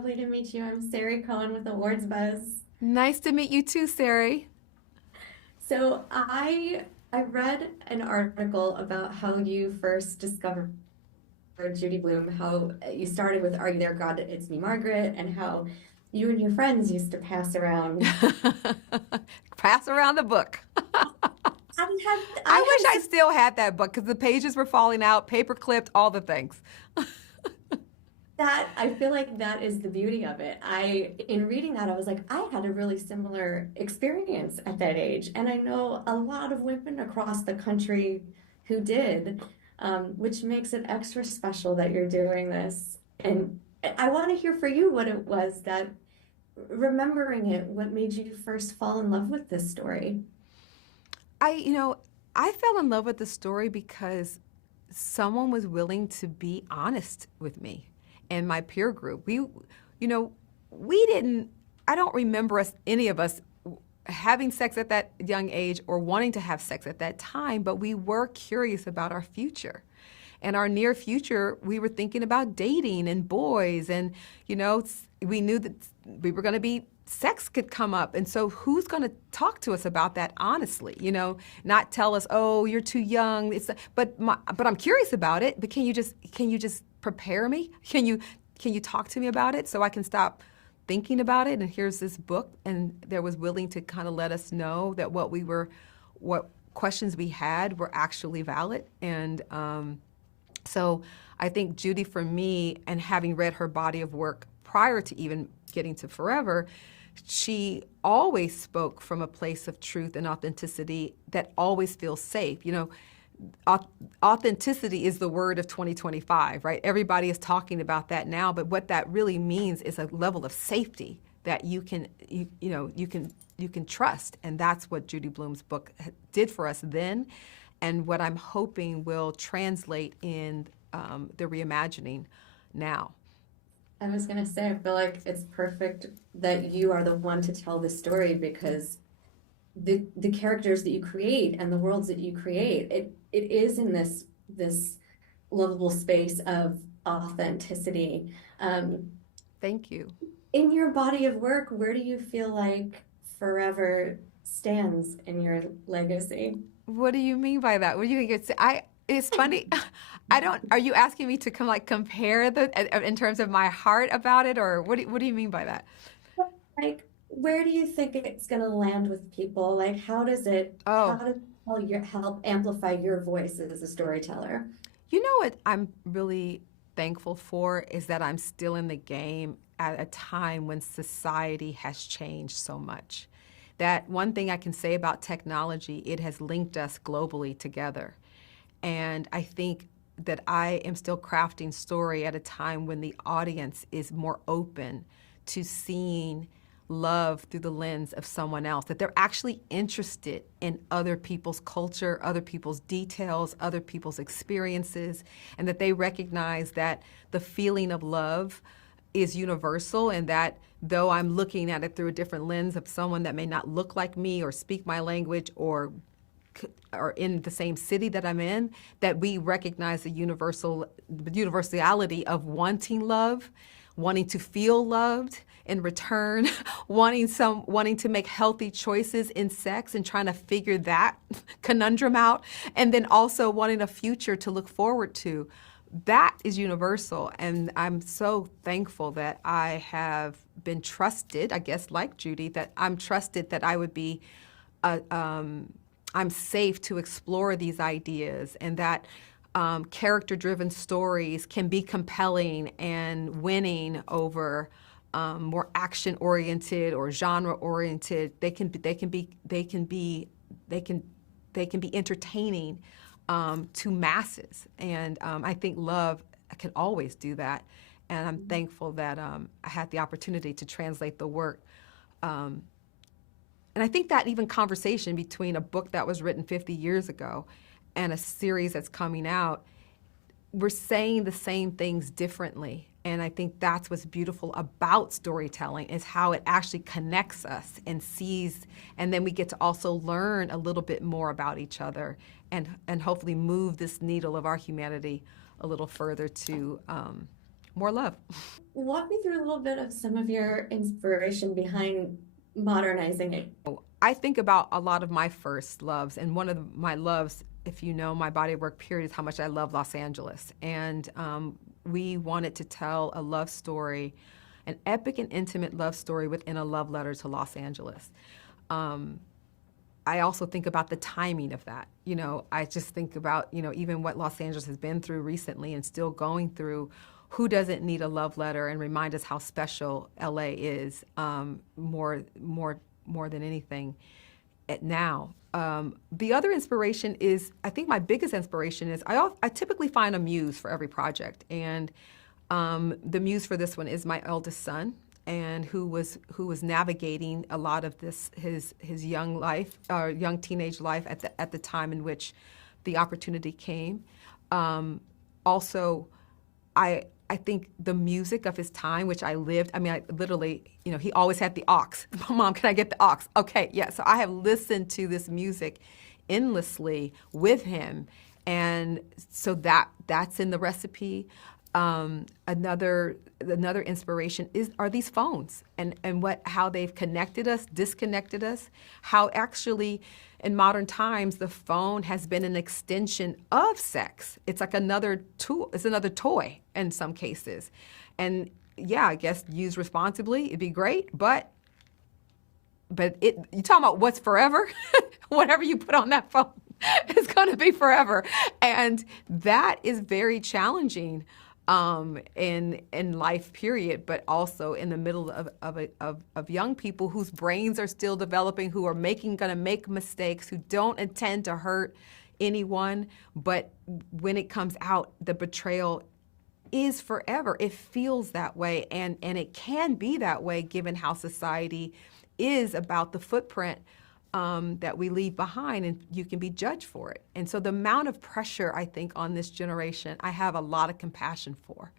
lovely to meet you. I'm Sari Cohen with Awards Buzz. Nice to meet you too, Sari. So I read an article about how you first discovered Judy Blume, how you started with "Are You There, God? It's Me, Margaret," and how you and your friends used to pass around. Pass around the book. I I wish had I still had that book because the pages were falling out, paper clipped, all the things. that. I feel like that is the beauty of it. In reading that, I was like, I had a really similar experience at that age, and I know a lot of women across the country who did. Which makes it extra special that you're doing this. And I want to hear for you what it was that, remembering it, what made you first fall in love with this story. I, you know, I fell in love with the story because someone was willing to be honest with me and my peer group. We didn't, I don't remember any of us having sex at that young age or wanting to have sex at that time, but we were curious about our future. And our near future, we were thinking about dating and boys, and we knew that we were going to be sex could come up, and so who's going to talk to us about that honestly? Not tell us, oh, you're too young. But I'm curious about it. But can you just prepare me? Can you talk to me about it so I can stop thinking about it? And here's this book, and there was willing to kind of let us know that what questions we had were actually valid. And so I think Judy, for me, and having read her body of work prior to even getting to Forever, she always spoke from a place of truth and authenticity that always feels safe. Authenticity is the word of 2025, right? Everybody is talking about that now, but what that really means is a level of safety that you can trust, and that's what Judy Blume's book did for us then, and what I'm hoping will translate in the reimagining now. I was going to say, I feel like it's perfect that you are the one to tell this story, because the characters that you create and the worlds that you create, it is in this lovable space of authenticity. Um, Thank you. in your body of work, where do you feel like Forever stands in your legacy? What do you mean by that? What do you think it's funny. I don't. Are you asking me to compare in terms of my heart about it, or what do you mean by that? Like, where do you think it's going to land with people? Like, how Oh, does it help amplify your voice as a storyteller? you know what I'm really thankful for is that I'm still in the game at a time when society has changed so much. That one thing I can say about technology, it has linked us globally together. And I think that I am still crafting story at a time when the audience is more open to seeing love through the lens of someone else, that they're actually interested in other people's culture, other people's details, other people's experiences, and that they recognize that the feeling of love is universal, and that though I'm looking at it through a different lens of someone that may not look like me or speak my language or in the same city that I'm in, that we recognize the universality of wanting love, wanting to feel loved in return, wanting to make healthy choices in sex and trying to figure that conundrum out, and then also wanting a future to look forward to. That is universal, and I'm so thankful that I have been trusted, I guess, like Judy, that I'm trusted that I would be a, I'm safe to explore these ideas, and that character-driven stories can be compelling and winning over more action-oriented or genre-oriented. They can be entertaining to masses, and I think love can always do that. And I'm thankful that I had the opportunity to translate the work. Um, and I think that even conversation between a book that was written 50 years ago and a series that's coming out, we're saying the same things differently. And I think that's what's beautiful about storytelling, is how it actually connects us and sees, and then we get to also learn a little bit more about each other, and hopefully move this needle of our humanity a little further to more love. Walk me through a little bit of some of your inspiration behind modernizing it. I think about a lot of my first loves, and one of my loves, if you know my body of work period, is how much I love Los Angeles. And we wanted to tell a love story, an epic and intimate love story within a love letter to Los Angeles. I also think about the timing of that. I just think about, even what Los Angeles has been through recently and still going through. Who doesn't need a love letter and remind us how special LA is, more than anything now. The other inspiration is, I think my biggest inspiration is, I typically find a muse for every project. And the muse for this one is my eldest son, and who was navigating a lot of his young life, young teenage life at the time in which the opportunity came. Also, I think the music of his time, which I lived, I literally, he always had the aux. Mom, can I get the aux? Okay, yeah. So I have listened to this music endlessly with him. And so that's in the recipe. Another inspiration are these phones and how they've connected us, disconnected us, how actually in modern times the phone has been an extension of sex. It's like another tool, it's another toy in some cases. And yeah, I guess used responsibly, it'd be great, but you talking about what's forever? Whatever you put on that phone is going to be forever. And that is very challenging in life, period, but also in the middle of young people whose brains are still developing, who are going to make mistakes, who don't intend to hurt anyone, but when it comes out, the betrayal is forever. It feels that way, and it can be that way given how society is about the footprint that we leave behind, and you can be judged for it. And so the amount of pressure, I think, on this generation, I have a lot of compassion for.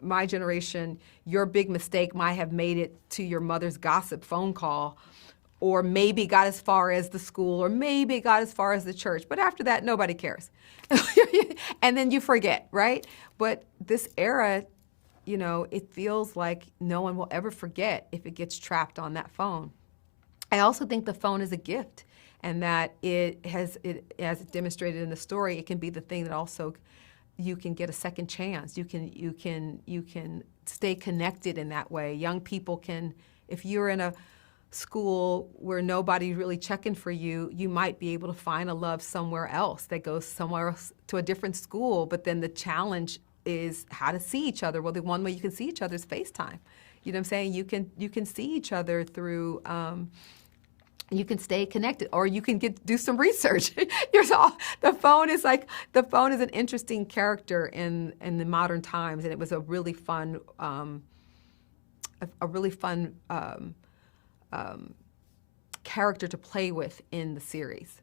My generation, your big mistake might have made it to your mother's gossip phone call, or maybe got as far as the school, or maybe got as far as the church. But after that, nobody cares. And then you forget, right? But this era, it feels like no one will ever forget if it gets trapped on that phone. I also think the phone is a gift, and that as demonstrated in the story, it can be the thing that also you can get a second chance. You can stay connected in that way. Young people can, if you're in a school where nobody's really checking for you, you might be able to find a love somewhere else that goes somewhere else to a different school. But then the challenge is how to see each other. Well, the one way you can see each other is FaceTime. You know what I'm saying? You can see each other through. You can stay connected, or you can do some research. The phone is an interesting character in the modern times, and it was a really fun, character to play with in the series.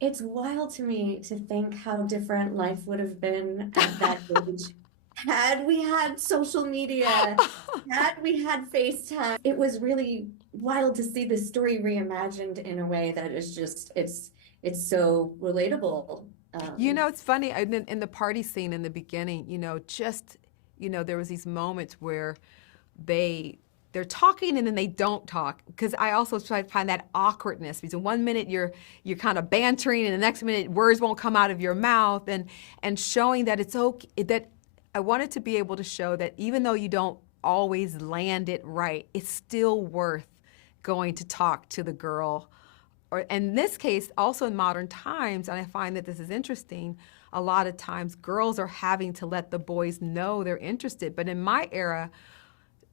It's wild to me to think how different life would have been at that age. Had we had social media, had we had FaceTime. It was really wild to see this story reimagined in a way that is just, it's so relatable. It's funny, in the party scene in the beginning, there was these moments where they're talking and then they don't talk, because I also try to find that awkwardness, because 1 minute you're kind of bantering and the next minute words won't come out of your mouth, and showing that it's okay, that I wanted to be able to show that even though you don't always land it right, it's still worth going to talk to the girl. Or in this case, also in modern times, and I find that this is interesting, a lot of times girls are having to let the boys know they're interested. But in my era,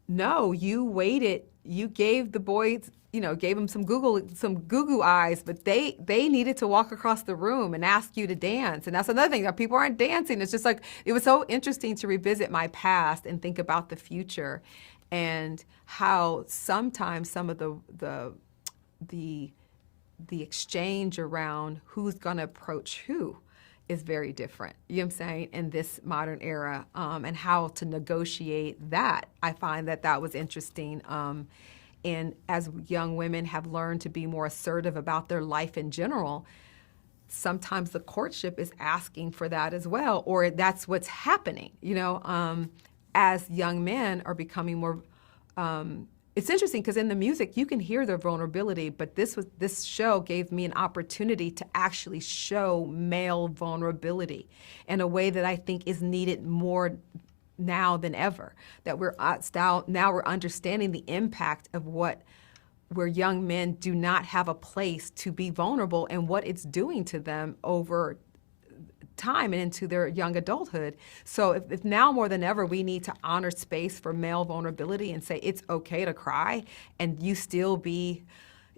no, you waited, you gave the boys, gave them some goo eyes, but they needed to walk across the room and ask you to dance. And that's another thing, that people aren't dancing. It's just like, it was so interesting to revisit my past and think about the future, and how sometimes some of the exchange around who's going to approach who is very different, you know what I'm saying, in this modern era, and how to negotiate that. I find that was interesting. And as young women have learned to be more assertive about their life in general, sometimes the courtship is asking for that as well, or that's what's happening, as young men are becoming more. It's interesting because in the music you can hear their vulnerability, but this show gave me an opportunity to actually show male vulnerability in a way that I think is needed more now than ever. That now we're understanding the impact of where young men do not have a place to be vulnerable and what it's doing to them over time and into their young adulthood. So if now more than ever we need to honor space for male vulnerability and say it's okay to cry and you still be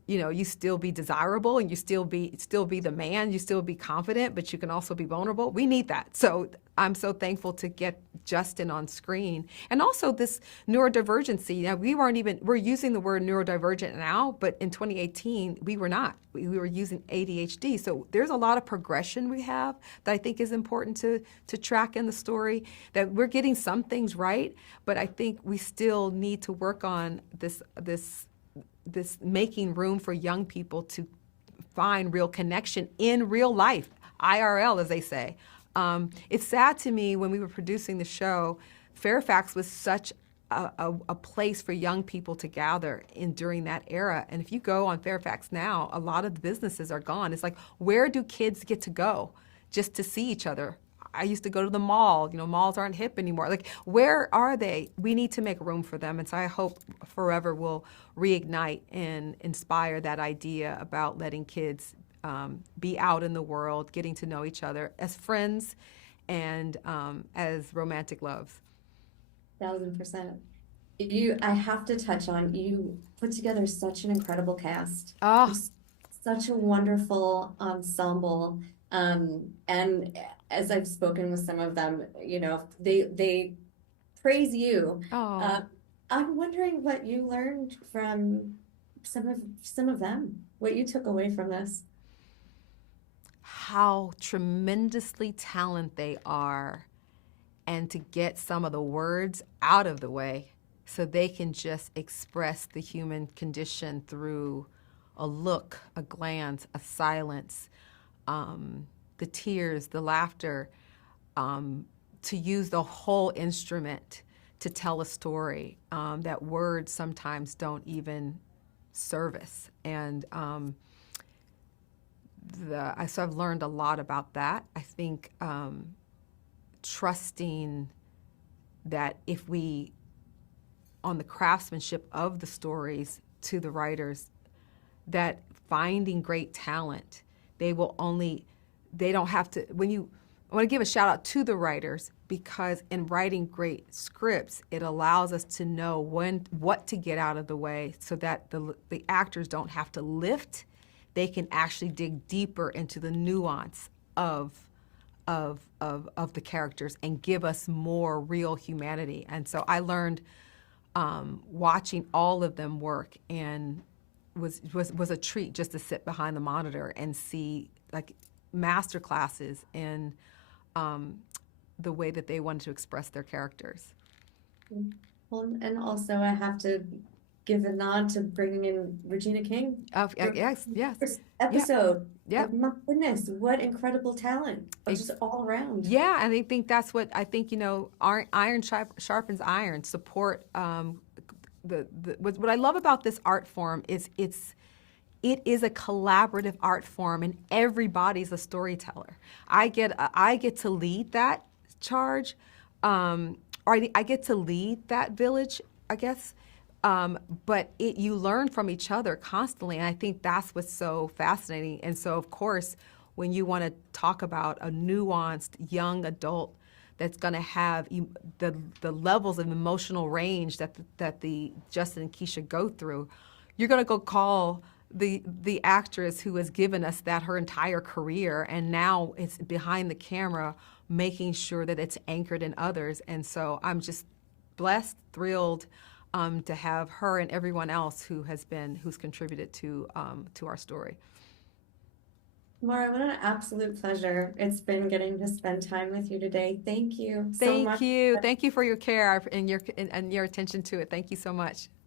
you still be desirable and you still be the man, you still be confident, but you can also be vulnerable. We need that. So I'm so thankful to get Justin on screen. And also this neurodivergency. Now we're using the word neurodivergent now, but in 2018 we were not. We were using ADHD. So there's a lot of progression we have that I think is important to track in the story, that we're getting some things right, but I think we still need to work on this making room for young people to find real connection in real life, IRL, as they say. It's sad to me when we were producing the show, Fairfax was such a place for young people to gather in during that era. And if you go on Fairfax now, a lot of the businesses are gone. It's like, where do kids get to go just to see each other? I used to go to the mall. Malls aren't hip anymore. Like, where are they? We need to make room for them. And so I hope Forever will reignite and inspire that idea about letting kids be out in the world, getting to know each other as friends and as romantic loves. 1,000%. I have to touch on, you put together such an incredible cast. Oh, Such a wonderful ensemble. And as I've spoken with some of them, they praise you. oh. I'm wondering what you learned from some of them, what you took away from this. How tremendously talented they are, and to get some of the words out of the way so they can just express the human condition through a look, a glance, a silence, the tears, the laughter, to use the whole instrument to tell a story that words sometimes don't even service. And so I've learned a lot about that. I think trusting that if we, on the craftsmanship of the stories to the writers, that finding great talent, they don't have to, I want to give a shout out to the writers, because in writing great scripts, it allows us to know what to get out of the way so that the actors don't have to lift. They can actually dig deeper into the nuance of the characters and give us more real humanity. And so I learned watching all of them work, and was a treat just to sit behind the monitor and see like master classes in the way that they wanted to express their characters. Well, and also I have to give a nod to bringing in Regina King. Yes. First episode. Yeah. Like, my goodness, what incredible talent, just all around. Yeah, and I think that's what iron sharpens iron. Support. What I love about this art form is it is a collaborative art form, and everybody's a storyteller. I get to lead that charge, or I get to lead that village, I guess. But you learn from each other constantly, and I think that's what's so fascinating. And so, of course, when you want to talk about a nuanced young adult that's going to have the levels of emotional range that the Justin and Keisha go through, you're going to go call the actress who has given us that her entire career, and now it's behind the camera making sure that it's anchored in others. And so I'm just blessed, thrilled to have her and everyone else who's contributed to our story. Mara, what an absolute pleasure it's been getting to spend time with you today. Thank you so much. Thank you for your care and your attention to it. Thank you so much.